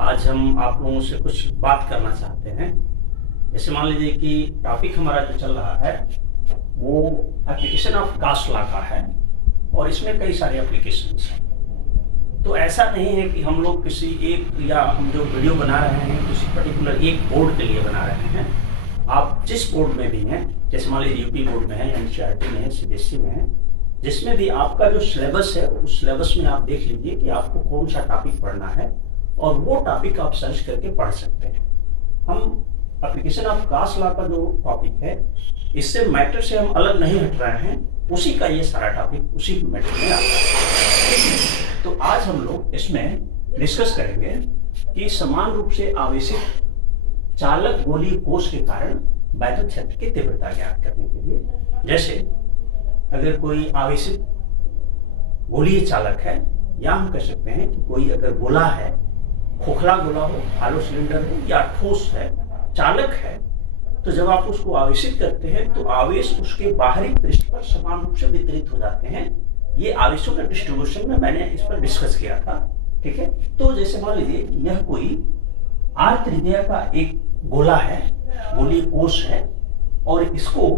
आज हम आप लोगों से कुछ बात करना चाहते हैं। जैसे मान लीजिए कि टॉपिक हमारा जो चल रहा है वो एप्लीकेशन ऑफ गाउस लॉ का है और इसमें कई सारे एप्लीकेशंस हैं। तो ऐसा नहीं है कि हम लोग किसी एक या हम जो वीडियो बना रहे हैं किसी पर्टिकुलर एक बोर्ड के लिए बना रहे हैं। आप जिस बोर्ड में भी हैं, जैसे मान लीजिए यूपी बोर्ड में है, एनसीईआरटी में है, सीबीएसई में है, जिसमें भी आपका जो सिलेबस है उस सिलेबस में आप देख लीजिए कि आपको कौन सा टॉपिक पढ़ना है और वो टॉपिक आप सर्च करके पढ़ सकते हैं। हम एप्लीकेशन ऑफ गाउस लॉ का जो टॉपिक है इससे मैटर से हम अलग नहीं हट रहे हैं, उसी का ये सारा टॉपिक उसी मैटर में आता है। तो आज हम लोग इसमें डिस्कस करेंगे कि समान रूप से आवेशित चालक गोलीय कोष के कारण वैद्युत क्षेत्र की तीव्रता ज्ञात करने के लिए, जैसे अगर कोई आवेशित गोलीय चालक है या हम कह सकते हैं कि कोई अगर गोला है, खोखला गोला हो, हॉलो सिलेंडर हो या ठोस है, चालक है, तो जब आप उसको आवेशित करते हैं तो आवेश उसके बाहरी पृष्ठ पर समान रूप से वितरित हो जाते हैं। ये आवेशों का डिस्ट्रीब्यूशन में मैंने इस पर डिस्कस किया था, ठीक है। तो जैसे मान लीजिए यह कोई आर त्रिज्या का एक गोला है, गोलीय कोष है और इसको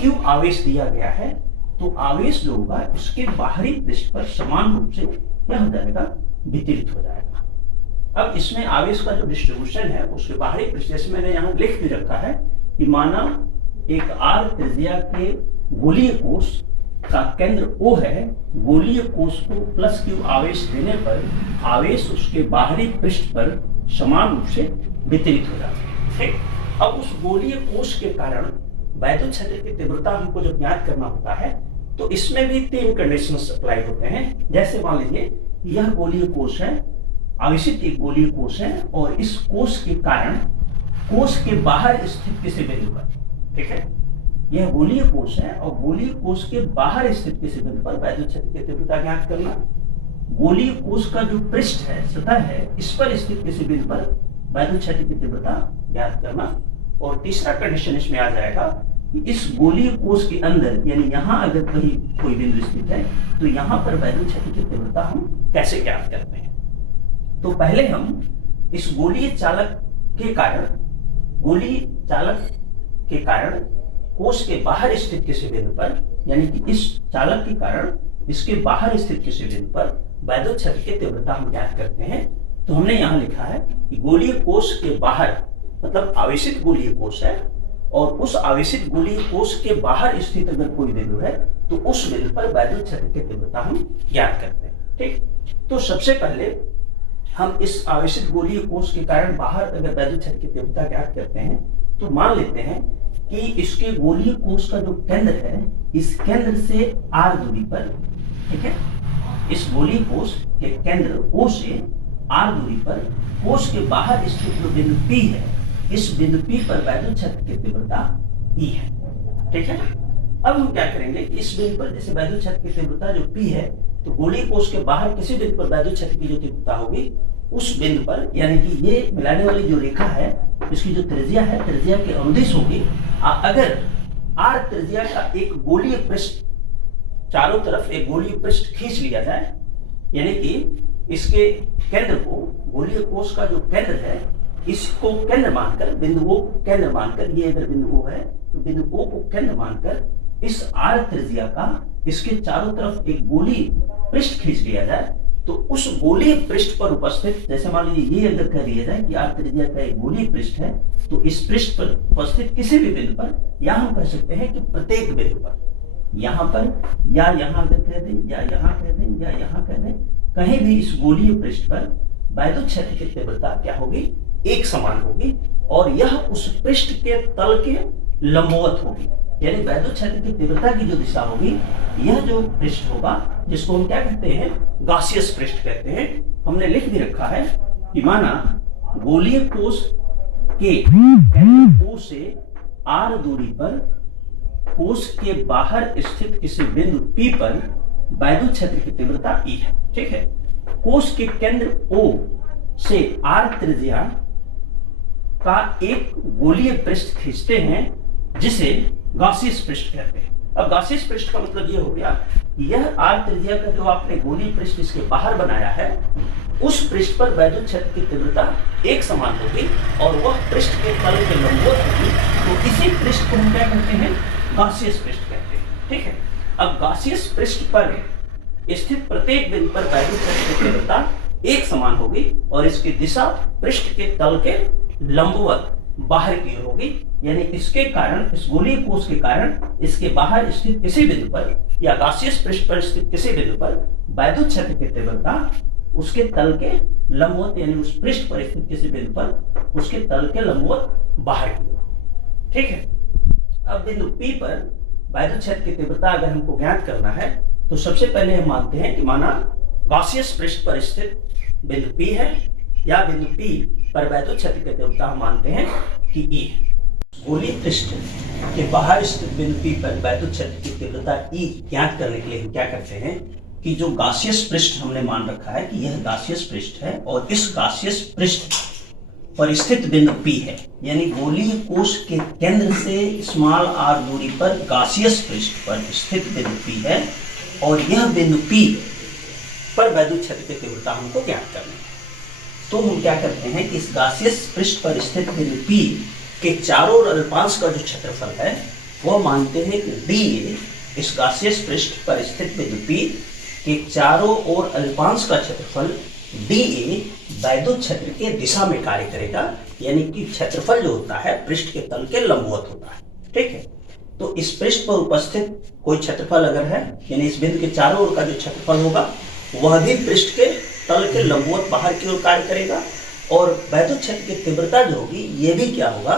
क्यू आवेश दिया गया है, तो आवेश जो होगा इसके बाहरी पृष्ठ पर समान रूप से क्या हो जाएगा, वितरित हो जाएगा। अब इसमें आवेश का जो डिस्ट्रीब्यूशन है उसके बाहरी पृष्ठ, जैसे मैंने यहाँ लिख भी रखा है कि माना एक आर त्रिज्या के गोलीय कोष का केंद्र O है, गोलीय कोष को प्लस क्यू आवेश देने पर आवेश उसके बाहरी पृष्ठ पर समान रूप से वितरित हो जाते हैं, ठीक। अब उस गोलीय कोष के कारण वैद्युत क्षेत्र की तीव्रता हमको जब ज्ञात करना होता है तो इसमें भी तीन कंडीशंस अप्लाई होते हैं। जैसे मान लीजिए यह गोलीय कोष है, आवेशित एक गोलीय कोष है और इस कोष के कारण कोष के बाहर स्थित किसी बिंदु पर, ठीक है, यह गोलीय कोष है और गोलीय कोष के बाहर स्थित किसी बिंदु पर वैद्युत क्षेत्र की तीव्रता ज्ञात करना। गोलीय कोष का जो पृष्ठ है, सतह है, इस पर स्थित किसी बिंदु पर वैद्युत क्षेत्र की तीव्रता ज्ञात करना। और तीसरा कंडीशन इसमें आ जाएगा कि इस गोलीय कोष के अंदर, यानी यहाँ अगर कहीं कोई बिंदु स्थित है तो यहाँ पर वैद्युत क्षेत्र की तीव्रता हम कैसे ज्ञात करते हैं। तो पहले हम इस गोलीय चालक के कारण कोष के बाहर स्थित किसी बिंदु पर, यानी कि इस चालक के कारण इसके बाहर स्थित किसी बिंदु पर वैद्युत क्षेत्र की तीव्रता हम ज्ञात करते हैं। तो हमने यहाँ लिखा है कि गोलीय कोष के बाहर, मतलब आवेशित गोलीय कोष है और उस आवेशित गोलीय कोष के बाहर स्थित अगर कोई बिंदु है तो उस बिंदु पर वैद्युत क्षेत्र की तीव्रता हम ज्ञात करते हैं, ठीक। तो सबसे पहले हम इस आवेशित गोलीय कोष के कारण बाहर अगर वैद्युत क्षेत्र की तीव्रता ज्ञात करते हैं तो मान लेते हैं कि इसके गोलीय कोष का जो केंद्र है, इस केंद्र से r दूरी पर, ठीक है, इस गोलीय कोष के केंद्र O से r दूरी पर कोष के बाहर स्थित जो बिंदु P है, इस बिंदु P पर वैद्युत क्षेत्र की तीव्रता E है, ठीक है। अब हम क्या करेंगे कि इस बिंदु पर जैसे वैद्युत क्षेत्र की तीव्रता जो P है, तो गोलीय कोष के बाहर किसी बिंदु पर वैद्युत क्षेत्र की जो तीव्रता होगी उस बिंदु पर, यानी कि ये मिलाने वाली जो रेखा है इसकी जो त्रिज्या है, त्रिज्या के अनुदिश होगी। अगर r त्रिज्या का एक गोलीय पृष्ठ, चारों तरफ एक गोलीय पृष्ठ खींच लिया जाए, यानी कि इसके केंद्र को, गोलीय कोष का जो केंद्र है इसको केंद्र मानकर, बिंदु O को केंद्र मानकर, ये अगर बिंदु O है तो बिंदु O को केंद्र मानकर इस r त्रिज्या का इसके चारों तरफ एक गोलीय पृष्ठ खींच लिया जाए, तो उस गोलीय पृष्ठ पर उपस्थित, जैसे मान लीजिए ये अगर कह दिया जाए कि r त्रिज्या का एक गोलीय पृष्ठ है, तो इस पृष्ठ पर उपस्थित किसी भी बिंदु पर, या हम कह सकते हैं कि प्रत्येक बिंदु पर, यहाँ पर या यहाँ अगर कह दें या यहाँ कह दें या यहाँ कह दें, कहीं भी इस गोलीय पृष्ठ पर वैद्युत क्षेत्र की तीव्रता क्या होगी, एक समान होगी और यह उस पृष्ठ के तल के लंबवत होगी। यानी वैद्युत क्षेत्र की तीव्रता की जो दिशा होगी, यह जो पृष्ठ होगा जिसको हम क्या कहते हैं, गाउसियस पृष्ठ कहते हैं। हमने लिख भी रखा है कि माना गोलीय कोष के केंद्र O से r दूरी पर कोष के बाहर स्थित किसी बिंदु P पर वैद्युत क्षेत्र की तीव्रता E है, ठीक है। कोष के केंद्र O से r त्रिज्या का एक गोलीय पृष्ठ खींचते हैं जिसे गाउसियस पृष्ठ कहते हैं। अब गाउसियस पृष्ठ का मतलब ये हो गया, यह r त्रिज्या का जो आपने गोलीय पृष्ठ इसके बाहर बनाया है, उस पृष्ठ पर वैद्युत क्षेत्र की तीव्रता एक समान होगी और वह पृष्ठ के तल के लंबवत होगी। तो इसी पृष्ठ को हम क्या कहते हैं? गासियस पृष्ठ कहते हैं। ठीक है, अब गासियस पृष्ठ पर स्थित प्रत्येक बिंदु पर वैद्युत क्षेत्र की तीव्रता एक समान होगी और इसकी दिशा पृष्ठ के तल के लंबवत बाहर की ओर होगी। यानी इसके कारण, इस गोलीय कोश के कारण इसके बाहर स्थित किसी बिंदु पर या गासियस पृष्ठ पर स्थित किसी बिंदु पर वैद्युत क्षेत्र की तीव्रता उसके तल के लंबवत, यानी उस पृष्ठ पर स्थित किसी बिंदु पर उसके तल के लंबवत बाहर की ओर। ठीक है, अब बिंदु P पर वैद्युत क्षेत्र की तीव्रता अगर हमको ज्ञात करना है तो सबसे पहले हम मानते हैं कि माना गासियस पृष्ठ पर स्थित बिंदु P है या बिंदु P पर वैद्युत क्षेत्र की तीव्रता हम मानते हैं कि E है। गोलीय पृष्ठ के बाहर स्थित बिंदु P पर वैद्युत क्षेत्र की तीव्रता E ज्ञात करने के लिए हम क्या करते हैं कि जो गासियस पृष्ठ हमने मान रखा है कि यह गासियस पृष्ठ है और इस गासियस पृष्ठ पर स्थित बिंदु P है, यानी गोलीय कोश के केंद्र से स्मॉल r दूरी पर गासियस पृष्ठ पर स्थित बिंदु P है और यह बिंदु P पर वैद्युत क्षेत्र की तीव्रता हमको ज्ञात करनी है। तो हम क्या करते हैं कि इस गासियस पृष्ठ पर स्थित बिंदु P के चारों ओर अल्पांश का जो क्षेत्रफल है वह मानते हैं कि dA इस गासियस पृष्ठ पर स्थित बिंदु P के चारों ओर अल्पांश का क्षेत्रफल dA वैद्युत क्षेत्र के दिशा में कार्य करेगा, यानी कि क्षेत्रफल जो होता है पृष्ठ के तल के लंबवत होता है। ठीक है, तो इस पृष्ठ पर उपस्थित कोई क्षेत्रफल अगर है, यानी इस बिंदु के चारों ओर का जो क्षेत्रफल होगा वह भी पृष्ठ के तल के लंबवत बाहर की ओर कार्य करेगा और वैद्युत क्षेत्र की तीव्रता जो होगी ये भी क्या होगा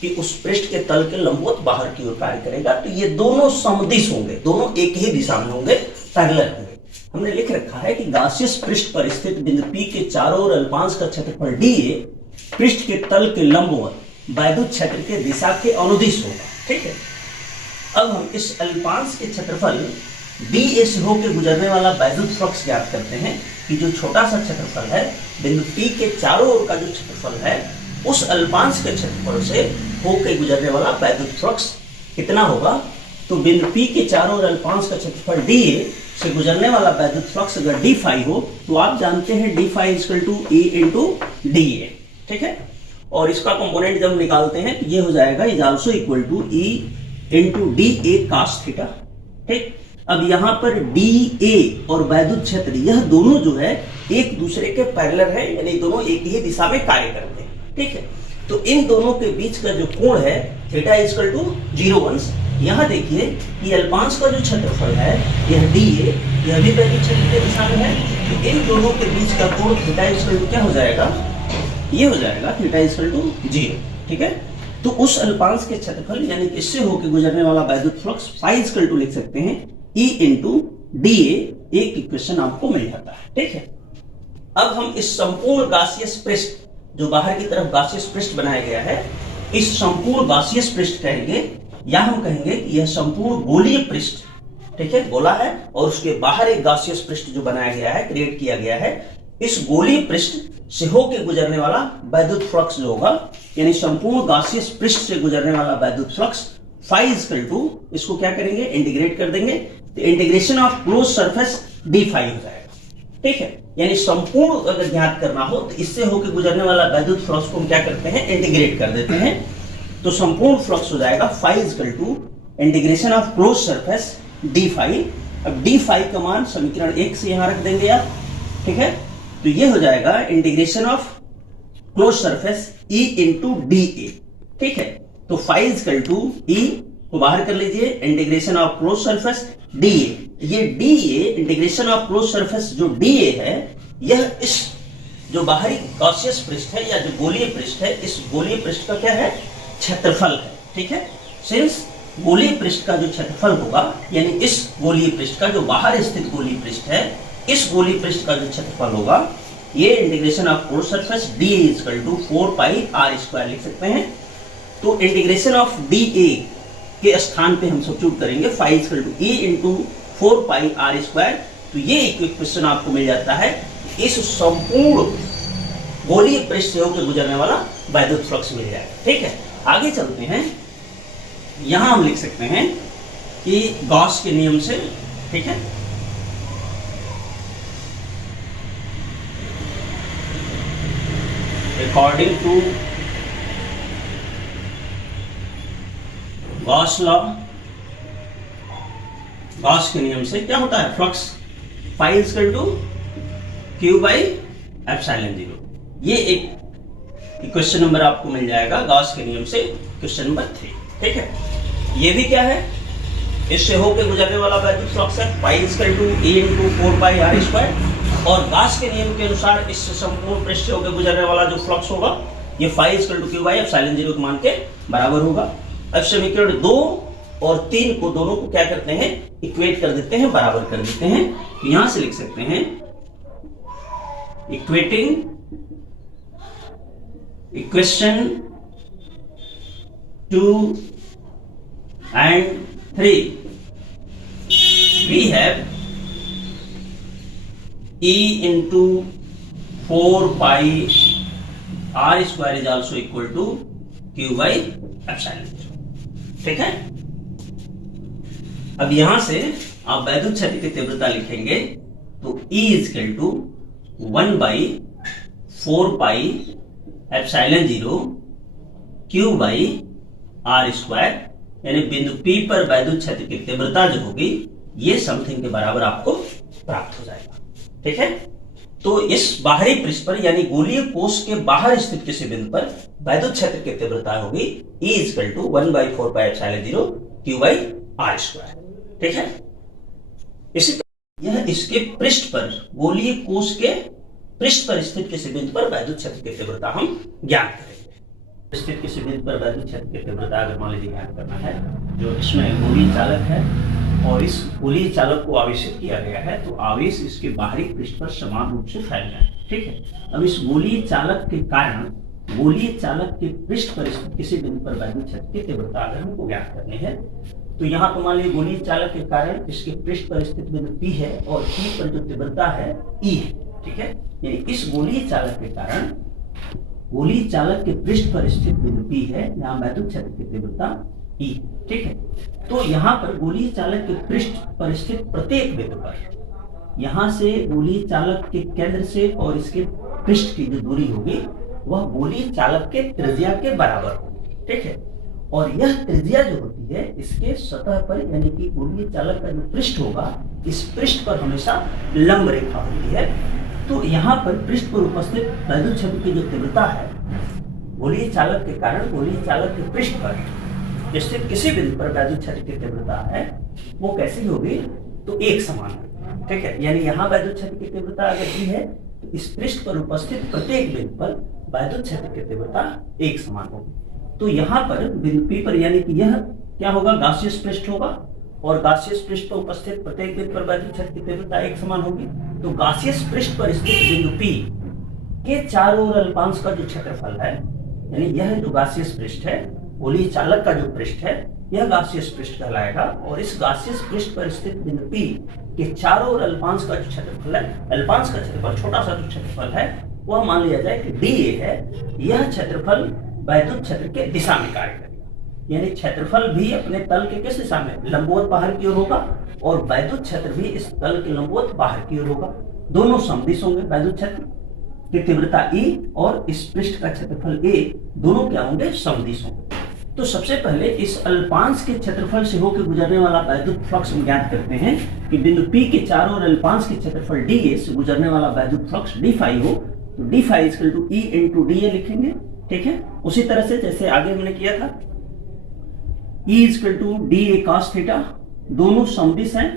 कि उस पृष्ठ के तल के लंबवत बाहर की ओर कार्य करेगा। तो ये दोनों समदिश होंगे, दोनों एक ही दिशा में होंगे, पैरेलल होंगे। हमने लिख रखा है कि गासियस पृष्ठ पर स्थित बिंदु P के चारों ओर अल्पांश का क्षेत्रफल dA पृष्ठ के तल के लंबवत वैद्युत क्षेत्र के दिशा के अनुदिश होगा। ठीक है, अब हम इस अल्पांश के क्षेत्रफल dA से होकर गुजरने वाला वैद्युत फ्लक्स ज्ञात करते हैं कि जो छोटा सा क्षेत्रफल है बिंदु P के चारों ओर का जो क्षेत्रफल है उस अल्पांश के क्षेत्रफल से होकर गुजरने वाला वैद्युत फ्लक्स कितना होगा। तो बिंदु P के चारों ओर अल्पांश का क्षेत्रफल dA से गुजरने वाला वैद्युत फ्लक्स अगर d phi हो तो आप जानते हैं d phi = E × dA। ठीक है, और इसका कंपोनेंट जब निकालते हैं तो ये हो जाएगा is also equal to E × dA cos theta. ठीक, अब यहाँ पर dA और वैद्युत क्षेत्र यह दोनों जो है एक दूसरे के पैरेलल है, यानी दोनों एक ही दिशा में कार्य करते हैं। ठीक है, तो इन दोनों के बीच का जो कोण है थीटा = 0 अंश। यहाँ देखिए कि अल्पांश का जो क्षेत्रफल है यह dA, यह भी वैद्युत क्षेत्र के दिशा में है, तो इन दोनों के बीच का कोण थीटा = क्या हो जाएगा, ये हो जाएगा थीटा = 0। ठीक है, तो उस अल्पांश के क्षेत्रफल यानी इससे होकर गुजरने वाला वैद्युत फ्लक्स फाई = लिख सकते हैं E × dA। एक इक्वेशन आपको मिल जाता है। ठीक है, अब हम इस संपूर्ण गासियस पृष्ठ जो बाहर की तरफ गासियस पृष्ठ बनाया गया है, इस संपूर्ण गासियस पृष्ठ कहेंगे या हम कहेंगे कि यह संपूर्ण गोलीय पृष्ठ, ठीक है, गोला है और उसके बाहर एक गासियस पृष्ठ जो बनाया गया है, क्रिएट किया गया है, इस गोलीय पृष्ठ से होकर गुजरने वाला वैद्युत फ्लक्स जो होगा, यानी संपूर्ण गासियस पृष्ठ से गुजरने वाला वैद्युत फ्लक्स फाई = इसको क्या करेंगे, इंटीग्रेट कर देंगे, तो integration of close surface d phi हो जाएगा। ठीक है, यानी संपूर्ण अगर ज्ञात करना हो तो इससे होकर गुजरने वाला वैद्युत फ्लक्स को हम क्या करते हैं, इंटीग्रेट कर देते हैं, तो संपूर्ण फ्लक्स हो जाएगा phi = integration of close surface d phi। अब d phi का मान समीकरण 1 से यहां रख देंगे आप। ठीक है, तो ये हो जाएगा integration of close surface E × dA। ठीक है, तो फाई = E को बाहर कर लीजिए, integration of close surface dA। ये dA integration of close surface जो dA है यह इस जो बाहरी गासियस पृष्ठ है या जो गोलीय पृष्ठ है, इस गोलीय पृष्ठ का क्या है, क्षेत्रफल है। ठीक है, सिंस गोलीय पृष्ठ का जो क्षेत्रफल होगा, यानी इस गोलीय पृष्ठ का जो बाहर स्थित गोलीय पृष्ठ है, इस गोलीय पृष्ठ का जो क्षेत्रफल होगा, ये integration of close surface dA = 4πr² लिख सकते हैं। तो इंटीग्रेशन ऑफ dA के स्थान पे हम सब्स्टिट्यूट करेंगे फाई = E × 4πr²। तो ये एक इक्वेशन आपको मिल जाता है, इस संपूर्ण गोलीय पृष्ठ से होकर गुजरने वाला वैद्युत फ्लक्स मिल जाएगा। ठीक है, आगे चलते हैं। यहां हम लिख सकते हैं कि गॉस के नियम से, ठीक है, according to Gauss law, Gauss के नियम से क्या होता है, flux phi equal to Q by epsilon zero. ये एक क्वेश्चन नंबर आपको मिल जाएगा गॉस के नियम से, क्वेश्चन नंबर 3। ठीक है, ये भी क्या है, इससे होकर गुजरने वाला वैद्युत फ्लक्स है pi equal to E into 4 pi R square, और गॉस के नियम के अनुसार इस संपूर्ण पृष्ठ से होकर गुजरने वाला जो फ्लक्स होगा ये phi equal to Q by epsilon zero के मान के बराबर होगा। अब समीकरण 2 और 3 को दोनों को क्या करते हैं, इक्वेट कर देते हैं, बराबर कर देते हैं। तो यहां से लिख सकते हैं equating equation 2 and 3 we have E into 4 pi r square is also equal to q by epsilon zero। ठीक है, अब यहां से आप वैद्युत क्षेत्र की तीव्रता लिखेंगे तो E is equal to 1 by 4 pi epsilon zero q by r square, यानी बिंदु P पर वैद्युत क्षेत्र की तीव्रता जो होगी ये समथिंग के बराबर आपको प्राप्त हो जाएगा। ठीक है, तो इस बाहरी पृष्ठ पर यानी गोलीय कोश के बाहर स्थित किसी बिंदु पर वैद्युत क्षेत्र की तीव्रता होगी E इक्वल टू 1 by 4 pi epsilon zero q by r square। ठीक है, इसी तरह यह इसके पृष्ठ पर गोलीय कोश के पृष्ठ पर स्थित किसी बिंदु पर वैद्युत क्षेत्र की तीव्रता हम ज्ञात करेंगे। स्थित किसी बिंदु पर वैद्युत क्षेत्र की तीव्रता अगर मान लीजिए ज्ञात करना है, जो इसमें गोलीय चालक है और इस गोलीय चालक को आवेशित किया गया है, तो आवेश इसके बाहरी पृष्ठ पर समान रूप से फैल जाए। ठीक है, अब इस गोलीय चालक के कारण गोलीय चालक के पृष्ठ पर स्थित किसी बिंदु पर वैद्युत क्षेत्र की तीव्रता अगर हमको ज्ञात करनी है, तो यहाँ पर मान लीजिए गोलीय चालक के कारण इसके पृष्ठ पर स्थित बिंदु P है और P पर जो तीव्रता है E है। ठीक है, यानी इस गोलीय चालक के कारण गोलीय चालक के पृष्ठ पर स्थित बिंदु P है, यहाँ वैद्युत क्षेत्र की तीव्रता E। ठीक है, तो यहाँ पर गोलीय चालक के पृष्ठ पर स्थित प्रत्येक बिंदु पर यहाँ से गोलीय चालक के केंद्र से और इसके पृष्ठ की जो दूरी होगी वह गोलीय चालक के त्रिज्या के बराबर होगी। ठीक है, और यह त्रिज्या जो होती है इसके सतह पर यानी कि गोलीय चालक का जो पृष्ठ होगा इस पृष्ठ पर हमेशा लंब रेखा होती है। तो यहाँ पर पृष्ठ पर उपस्थित वैद्युत क्षेत्र की जो तीव्रता है गोलीय चालक के कारण गोलीय चालक के पृष्ठ पर स्थित किसी बिंदु पर वैद्युत क्षेत्र की तीव्रता है वो कैसी होगी, तो एक समान होगी। ठीक है, यानी यहाँ वैद्युत क्षेत्र की तीव्रता अगर E है तो इस पृष्ठ पर उपस्थित प्रत्येक बिंदु पर वैद्युत क्षेत्र की तीव्रता एक समान होगी। तो यहाँ पर बिंदु P पर यानी कि यह क्या होगा, गासियस पृष्ठ होगा और गासियस पृष्ठ पर उपस्थित प्रत्येक बिंदु पर वैद्युत क्षेत्र की तीव्रता एक समान होगी। तो गासियस पृष्ठ पर स्थित बिंदु P के चारों ओर अल्पांश का जो क्षेत्रफल है, यानी यह जो गासियस पृष्ठ है गोलीय चालक का जो पृष्ठ है यह गासियस पृष्ठ कहलाएगा, और इस गासियस पृष्ठ पर स्थित बिंदु P के चारों ओर अल्पांश का जो क्षेत्रफल है, अल्पांश का क्षेत्रफल छोटा सा जो क्षेत्रफल है वह मान लिया जाए कि dA है। यह क्षेत्रफल वैद्युत क्षेत्र के दिशा में कार्य करेगा, यानी क्षेत्रफल भी अपने तल के किस दिशा में, लंबवत बाहर की ओर होगा, और वैद्युत क्षेत्र भी इस तल के लंबवत बाहर की ओर होगा। दोनों समदिश होंगे, वैद्युत क्षेत्र की तीव्रता E और इस पृष्ठ का क्षेत्रफल A दोनों क्या होंगे, समदिश होंगे। तो सबसे पहले इस अल्पांश के क्षेत्रफल से होकर गुजरने वाला वैद्युत फ्लक्स हम ज्ञात करते हैं कि बिंदु P के चारों ओर अल्पांश के क्षेत्रफल dA से गुजरने वाला वैद्युत फ्लक्स d फाई हो, तो d phi equal to E into dA लिखेंगे। ठीक है, उसी तरह से जैसे आगे हमने किया था E equal to dA cos theta, दोनों समदिश हैं,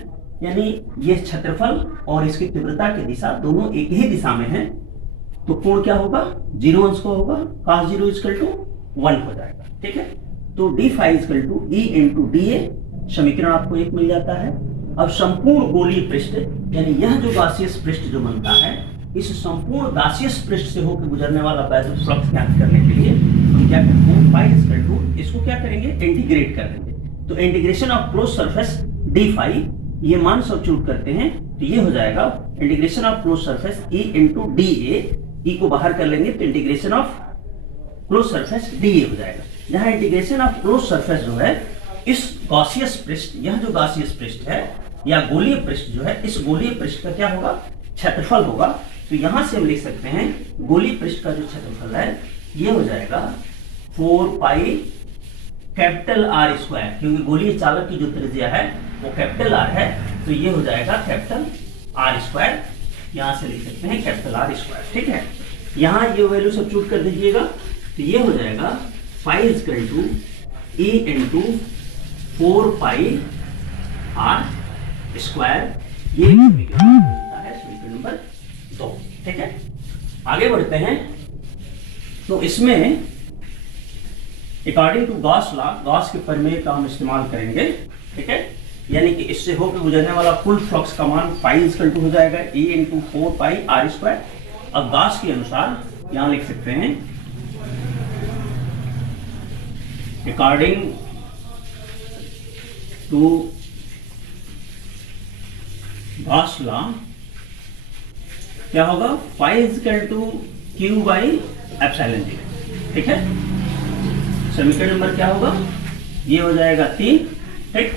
यानी यह क्षेत्रफल और इसकी तीव्रता की दिशा दोनों एक ही दिशा में है, तो कोण क्या होगा, 0 अंश को होगा, cos 0 इक्वल टू 1 हो जाएगा। ठीक है, तो d phi equal to E into dA, समीकरण आपको एक मिल जाता है। अब संपूर्ण गोलीय पृष्ठ यानी यह जो गासियस पृष्ठ जो बनता है, इस संपूर्ण गासियस पृष्ठ से होकर गुजरने वाला वैद्युत फ्लक्स ज्ञात करने के लिए हम क्या करते हैं, फाई इक्वल टू इसको क्या करेंगे, इंटीग्रेट कर देंगे। तो integration of close surface d phi, ये मान सब्स्टिट्यूट करते हैं तो ये हो जाएगा integration of close surface E into dA, E को बाहर कर लेंगे तो integration of close surface dA हो जाएगा, जहां इंटीग्रेशन ऑफ क्लोज सरफेस जो है इस गासियस पृष्ठ, यह जो गासियस पृष्ठ है या गोलीय पृष्ठ जो है, इस गोलीय पृष्ठ का क्या होगा, क्षेत्रफल होगा। तो यहां से हम लिख सकते हैं गोलीय पृष्ठ का जो क्षेत्रफल है ये हो जाएगा 4 पाई कैपिटल आर स्क्वायर, क्योंकि गोलीय चालक की जो त्रिज्या है वो कैपिटल आर है, तो ये हो जाएगा कैपिटल आर स्क्वायर। यहां से लिख सकते हैं कैपिटल आर स्क्वायर, ठीक है। यहां ये वैल्यू सब्स्टिट्यूट कर दीजिएगा, तो ये हो जाएगा phi equal to E into 4 pi R square. ये समीकरण नंबर 2, ठीक है। आगे बढ़ते हैं, तो इसमें according to Gauss law, Gauss के प्रमेय का हम इस्तेमाल करेंगे, ठीक है। यानी कि इससे होकर गुजरने वाला कुल फ्लक्स का मान फाई इक्वल टू हो जाएगा ए इंटू 4 पाई आर स्क्वायर। अब गॉस के अनुसार यहां लिख सकते हैं अकॉर्डिंग टू गॉस लॉ क्या होगा, phi equal to Q by epsilon zero, ठीक है। समीकरण नंबर क्या होगा, ये हो जाएगा 3, ठीक।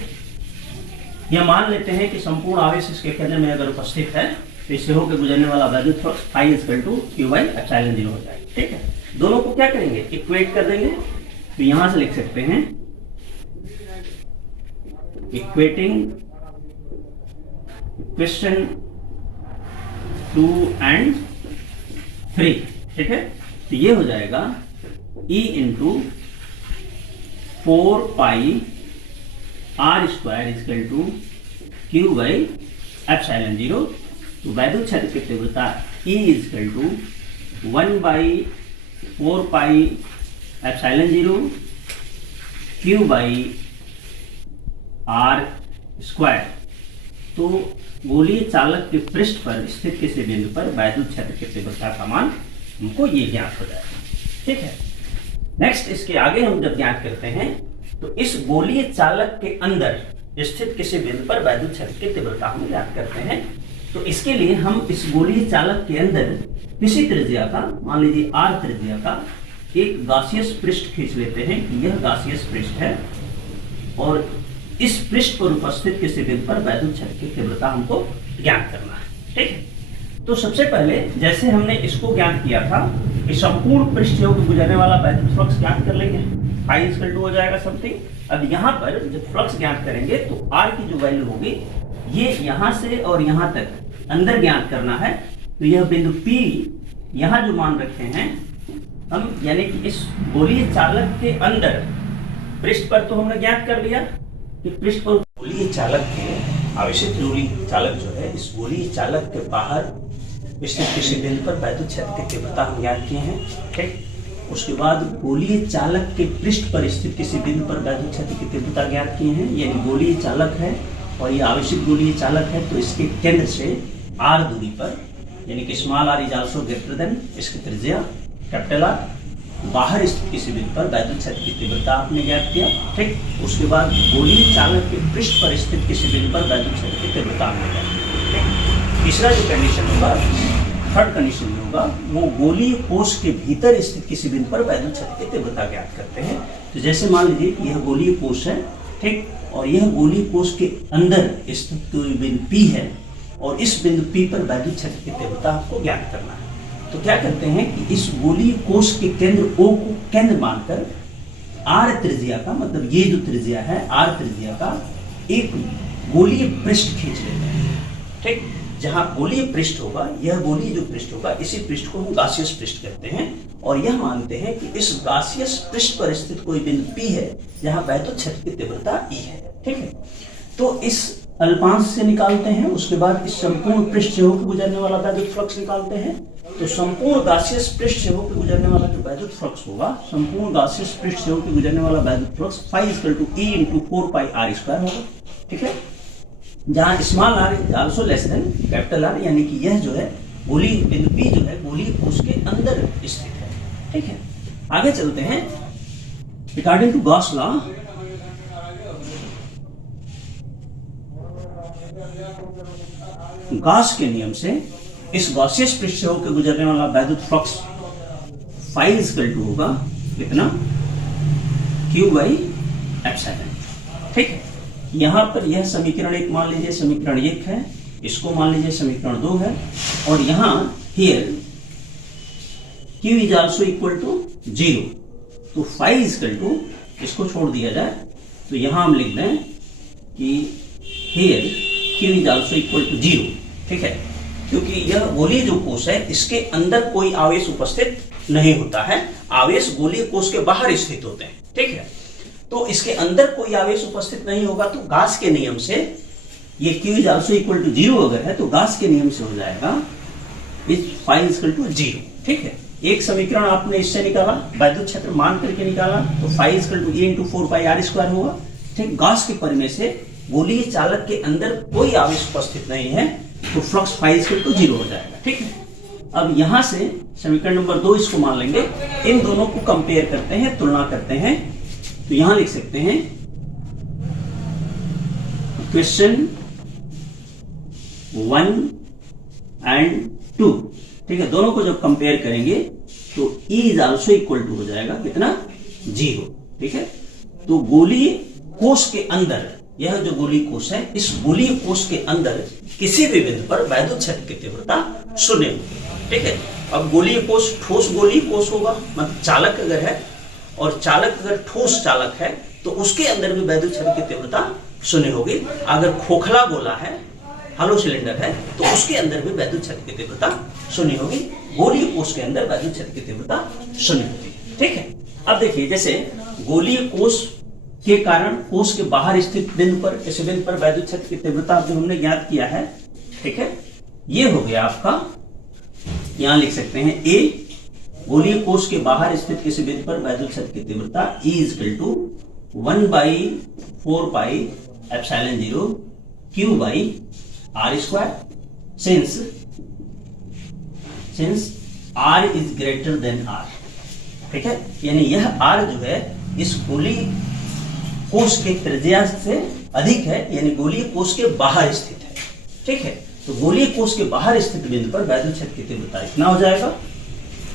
यह मान लेते हैं कि संपूर्ण आवेश इसके केंद्र में अगर उपस्थित है तो इससे होकर गुजरने वाला वैद्युत flux phi equal to Q by epsilon zero हो जाएगा, ठीक है। दोनों को क्या करेंगे, इक्वेट कर देंगे, तो यहां से लिख सकते हैं इक्वेटिंग इक्वेशन 2 and 3, ठीक है। तो ये हो जाएगा E into 4 pi R square equal to Q by epsilon zero. तो वैद्युत क्षेत्र की तीव्रता E इक्वल टू 1 by 4 pi epsilon zero Q by R square. तो गोलीय चालक के पृष्ठ पर स्थित किसी बिंदु पर वैद्युत क्षेत्र की तीव्रता का मान हमको ये ज्ञात हो जाएगा, ठीक है। नेक्स्ट इसके आगे हम जब ज्ञात करते हैं तो इस गोलीय चालक के अंदर स्थित किसी बिंदु पर वैद्युत क्षेत्र की तीव्रता हम ज्ञात करते हैं। तो इसके लिए हम इस गोलीय चालक के अंदर किसी त्रिज्या का, मान लीजिए आर त्रिज्या का एक गासियस पृष्ठ खींच लेते हैं कि यह गासियस पृष्ठ है और इस पृष्ठ पर उपस्थित किसी बिंदु पर वैद्युत क्षेत्र की तीव्रता हमको ज्ञात करना है, ठीक है। तो सबसे पहले जैसे हमने इसको ज्ञात किया था कि संपूर्ण पृष्ठ से होकर गुजरने वाला वैद्युत फ्लक्स ज्ञात कर लेंगे, फाई इक्वल टू हो जाएगा समथिंग। अब यहाँ पर जब फ्लक्स ज्ञात करेंगे तो आर की जो वैल्यू होगी ये यहाँ से और यहाँ तक अंदर ज्ञात करना है। तो यह बिंदु P यहाँ जो मान रखे हैं हम, यानी कि इस गोलीय चालक के अंदर पृष्ठ पर तो हमने ज्ञात कर लिया कि पृष्ठ पर गोलीय चालक के आवेशित गोलीय चालक जो है, इस गोलीय चालक के बाहर स्थित किसी बिंदु पर वैद्युत क्षेत्र की तीव्रता हम ज्ञात किए हैं, ठीक। उसके बाद गोलीय चालक के पृष्ठ पर स्थित किसी बिंदु पर वैद्युत क्षेत्र की तीव्रता ज्ञात किए हैं, यानी गोलीय चालक है और ये आवेशित गोलीय चालक है, तो इसके केंद्र से r दूरी पर, यानी कि small r is also greater than इसकी त्रिज्या कैपिटल R, बाहर स्थित किसी बिंदु पर वैद्युत क्षेत्र की तीव्रता आपने ज्ञात किया, ठीक। उसके बाद गोलीय चालक के पृष्ठ पर स्थित किसी बिंदु पर वैद्युत क्षेत्र की तीव्रता आपने ज्ञात किया, ठीक। तीसरा जो कंडीशन होगा, थर्ड कंडीशन में होगा, वो गोलीय कोश के भीतर स्थित किसी बिंदु पर वैद्युत क्षेत्र की तीव्रता ज्ञात करते हैं। तो जैसे मान लीजिए कि यह गोलीय कोश है, ठीक, और यह गोलीय कोश के अंदर स्थित कोई बिंदु P है और इस बिंदु P पर वैद्युत क्षेत्र की तीव्रता आपको ज्ञात करना है। तो क्या करते हैं कि इस गोलीय कोश के केंद्र O को केंद्र मानकर R त्रिज्या का, मतलब ये जो त्रिज्या है R त्रिज्या का एक गोलीय पृष्ठ खींच लेते हैं, ठीक। जहां गोलीय पृष्ठ होगा, यह गोलीय जो पृष्ठ होगा, इसी पृष्ठ को हम गासियस पृष्ठ कहते हैं और यह मानते हैं कि इस गासियस पृष्ठ पर स्थित कोई बिंदु P है जहां वैद्युत क्षेत्र की तीव्रता E है, ठीक है। तो इस अल्पांश से निकालते हैं, उसके बाद इस संपूर्ण पृष्ठ से होकर गुजरने वाला वैद्युत फ्लक्स निकालते हैं। तो संपूर्ण गासियस पृष्ठ से होकर गुजरने वाला जो वैद्युत फ्लक्स होगा, संपूर्ण गासियस पृष्ठ से होकर गुजरने वाला वैद्युत flux phi equal to E into 4 pi R square होगा, ठीक है। जहां small r is also less than capital R, यानी कि यह जो है गोलीय बिंदु P जो है गोलीय कोश के अंदर स्थित है, ठीक है। आगे चलते हैं। According to Gauss law, Gauss के नियम से इस गॉसियस पृष्ठ से होकर गुजरने वाला वैद्युत फ्लक्स फाई इक्वल टू होगा कितना, Q बाई एप्सिलॉन, ठीक है। यहाँ पर यह समीकरण 1 मान लीजिए समीकरण 1 है, इसको मान लीजिए समीकरण 2 है, और यहाँ here Q is also equal to 0, तो फाई इज इक्वल टू, इसको छोड़ दिया जाए तो यहां हम लिख दें कि here Q is also equal to 0, ठीक है, क्योंकि यह गोलीय जो कोश है इसके अंदर कोई आवेश उपस्थित नहीं होता है, आवेश गोलीय कोश के बाहर स्थित होते हैं, ठीक है। तो इसके अंदर कोई आवेश उपस्थित नहीं होगा, तो गास के नियम से ये Q is also equal to 0 अगर है तो गास के नियम से हो जाएगा is phi is equal to 0, ठीक है। एक समीकरण आपने इससे निकाला, वैद्युत क्षेत्र मान करके निकाला, तो phi is equal to A into 4πr² होगा, ठीक। गास के प्रमेय से गोलीय चालक के अंदर कोई आवेश उपस्थित नहीं है, तो flux phi is equal to 0 हो जाएगा, ठीक है। अब यहां से समीकरण नंबर 2 इसको मान लेंगे, इन दोनों को कंपेयर करते हैं, तुलना करते हैं, तो यहां लिख सकते हैं क्वेश्चन 1 एंड 2, ठीक है। दोनों को जब कंपेयर करेंगे तो E is also equal to हो जाएगा कितना, 0, ठीक है। तो गोलीय कोश के अंदर, यह जो गोलीय कोश है, इस गोलीय कोश के अंदर किसी भी बिंदु पर वैद्युत क्षेत्र की तीव्रता 0 होगी, ठीक है। अब गोलीय कोश ठोस गोलीय कोश होगा, मतलब चालक अगर है और चालक अगर ठोस चालक है तो उसके अंदर भी वैद्युत क्षेत्र की तीव्रता 0 होगी। अगर खोखला गोला है, हॉलो सिलेंडर है, तो उसके अंदर भी वैद्युत क्षेत्र की तीव्रता 0 होगी। गोलीय कोश के अंदर वैद्युत क्षेत्र की तीव्रता 0 होगी, ठीक है। अब देखिए, जैसे गोलीय कोश के कारण कोश के बाहर स्थित बिंदु पर, इस बिंदु पर वैद्युत क्षेत्र की तीव्रता जो हमने ज्ञात किया है, ठीक है, ये हो गया आपका, यहां लिख सकते हैं ए, गोलीय कोश के बाहर स्थित किसी बिंदु पर वैद्युत क्षेत्र की तीव्रता E is equal to 1/4πε0 Q/r², since r is greater than r, ठीक है। यानी यह r जो है इस गोलीय कोश के त्रिज्या से अधिक है, यानी गोलीय कोश के बाहर स्थित है, ठीक है। तो गोलीय कोश के बाहर स्थित बिंदु पर वैद्युत क्षेत्र की तीव्रता इतना हो जाएगा।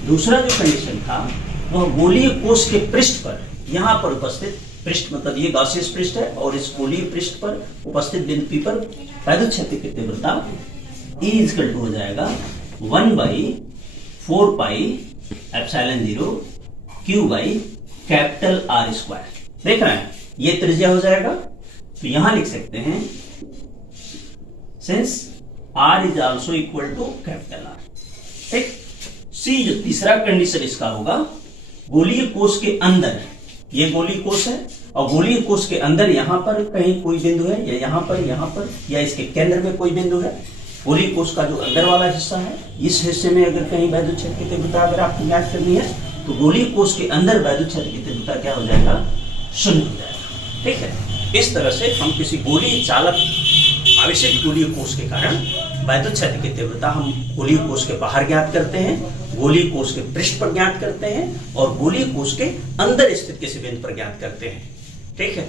दूसरा जो कंडीशन था वह गोलीय कोश के पृष्ठ पर, यहां पर उपस्थित पृष्ठ, मतलब ये गासियस पृष्ठ है और इस गोलीय पृष्ठ पर उपस्थित बिंदु P पर वैद्युत क्षेत्र की तीव्रता E इज इक्वल टू हो जाएगा 1/4πε0 Q/R², देख रहे हैं, ये त्रिज्या हो जाएगा। तो यहां लिख सकते हैं since R is also equal to capital R, ठीक। सी जो तीसरा कंडीशन इसका होगा, गोलीय कोश के अंदर, ये गोलीय कोश है और गोलीय कोश के अंदर यहां पर कहीं कोई बिंदु है, या यहां पर या इसके केंद्र में कोई बिंदु है। गोलीय कोश का जो अंदर वाला हिस्सा है, इस हिस्से में अगर कहीं वैद्युत क्षेत्र की तीव्रता अगर आपको ज्ञात करनी है तो गोलीय कोश के अंदर वैद्युत क्षेत्र की तीव्रता क्या हो जाएगा, 0 हो जाएगा, ठीक है। इस तरह से हम किसी गोलीय चालक आवेशित गोलीय कोश के कारण वैद्युत क्षेत्र की तीव्रता हम गोलीय कोश के बाहर ज्ञात करते हैं, गोलीय कोश के पृष्ठ पर ज्ञात करते हैं और गोलीय कोश के अंदर स्थित किसी बिंदु पर ज्ञात करते हैं, ठीक है।